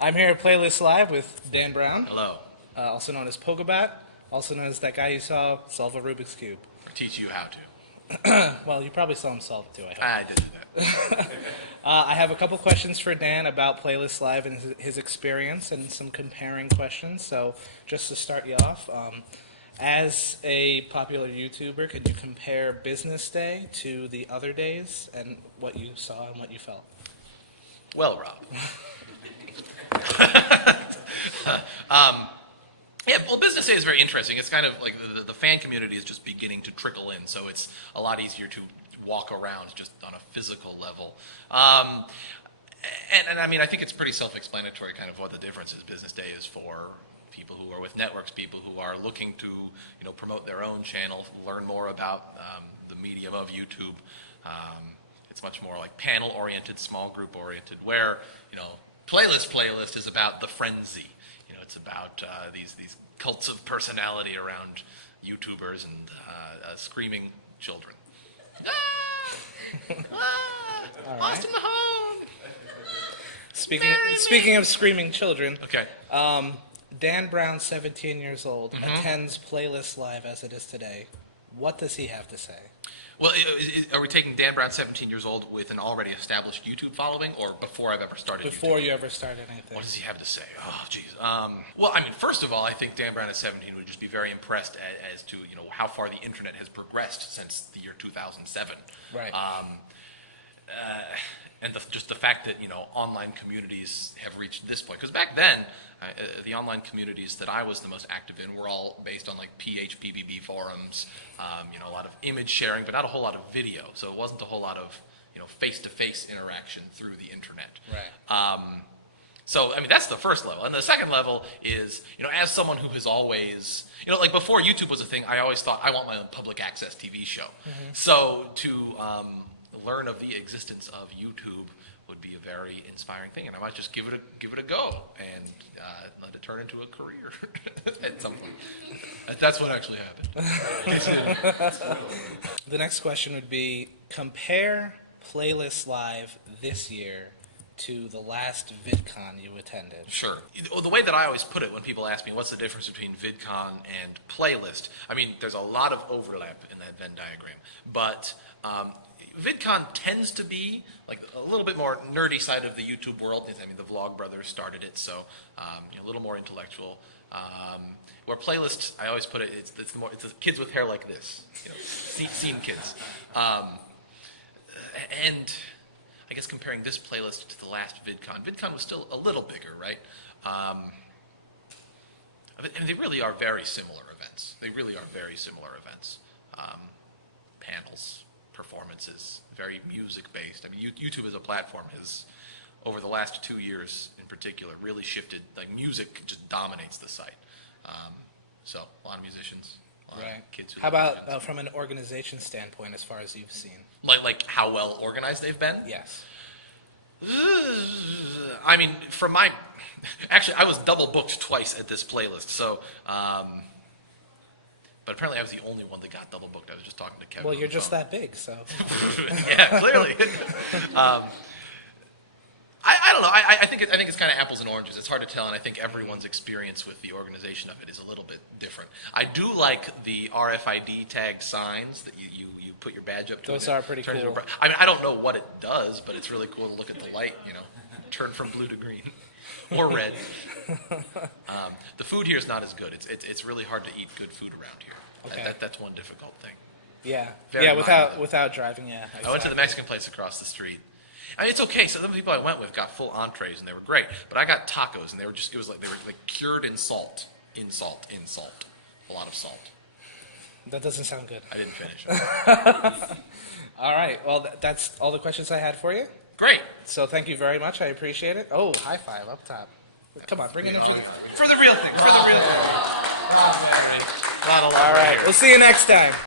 I'm here at Playlist Live with Dan Brown, Hello. also known as Pogobat, also known as that guy you saw solve a Rubik's Cube. I'll teach you how to. Well, you probably saw him solve it too, I hope. I did that. I have a couple questions for Dan about Playlist Live and his experience and some comparing questions. So just to start you off, as a popular YouTuber, could you compare Business Day to the other days and what you saw and what you felt? Well, Rob. Yeah, well, Business Day is very interesting. It's kind of like the fan community is just beginning to trickle in, so it's a lot easier to walk around just on a physical level. And I mean, I think it's pretty self-explanatory kind of what the difference is. Business Day is for people who are with networks, people who are looking to, promote their own channel, learn more about the medium of YouTube. It's much more like panel-oriented, small group-oriented, where, Playlist is about the frenzy. It's about these cults of personality around YouTubers and screaming children. Lost in the home. Speaking of screaming children, Okay. Dan Brown, 17 years old, attends Playlist Live as it is today. What does he have to say? Well, are we taking Dan Brown, 17 years old, with an already established YouTube following, or before I've ever started Before YouTube? you ever started anything. What does he have to say? Oh, geez. Well, I mean, first of all, I think Dan Brown at 17 would just be very impressed as to, how far the internet has progressed since the year 2007. Right. And just the fact that, online communities have reached this point. Because back then, the online communities that I was the most active in were all based on, like, PHPBB forums, a lot of image sharing, but not a whole lot of video. So it wasn't a whole lot of, face-to-face interaction through the internet. Right. So, I mean, that's the first level. And the second level is, as someone who has always, like before YouTube was a thing, I always thought, I want my own public access TV show. So to learn of the existence of YouTube would be a very inspiring thing, and I might just give it a go and let it turn into a career at some point. That's what actually happened. The next question would be, compare Playlist Live this year to the last VidCon you attended. Sure. The way that I always put it when people ask me what's the difference between VidCon and Playlist, I mean, there's a lot of overlap in that Venn diagram, but VidCon tends to be like a little bit more nerdy side of the YouTube world. I mean, the Vlog Brothers started it, so a little more intellectual. Where Playlist, I always put it, it's the kids with hair like this, scene kids. And I guess comparing this Playlist to the last VidCon was still a little bigger, right? And they really are very similar events. Panels, performances, very music-based. I mean, YouTube as a platform has, over the last 2 years in particular, really shifted. Like, music just dominates the site. So, a lot of musicians, a lot of kids. How about from an organization standpoint, as far as you've seen? Like how well organized they've been? Yes. I mean, actually, I was double booked twice at this Playlist, so, but apparently I was the only one that got double booked. I was just talking to Kevin. Well, you're just that big, so. Yeah, clearly. I don't know. I think it's kind of apples and oranges. It's hard to tell, and I think everyone's experience with the organization of it is a little bit different. I do like the RFID tagged signs that you put your badge up to. Those are pretty cool. I mean, I don't know what it does, but it's really cool to look at the light, turn from blue to green or red. The food here is not as good. It's really hard to eat good food around here. Okay. That's one difficult thing. Yeah. Very without driving, yeah. Exactly. I went to the Mexican place across the street. I mean, it's okay. Some of the people I went with got full entrees, and they were great. But I got tacos, and they were cured in salt. A lot of salt. That doesn't sound good. I didn't finish. All right. Well, that's all the questions I had for you. Great. So thank you very much. I appreciate it. Oh, high five up top. Come on, bring it in. For the real thing. All right. We'll see you next time.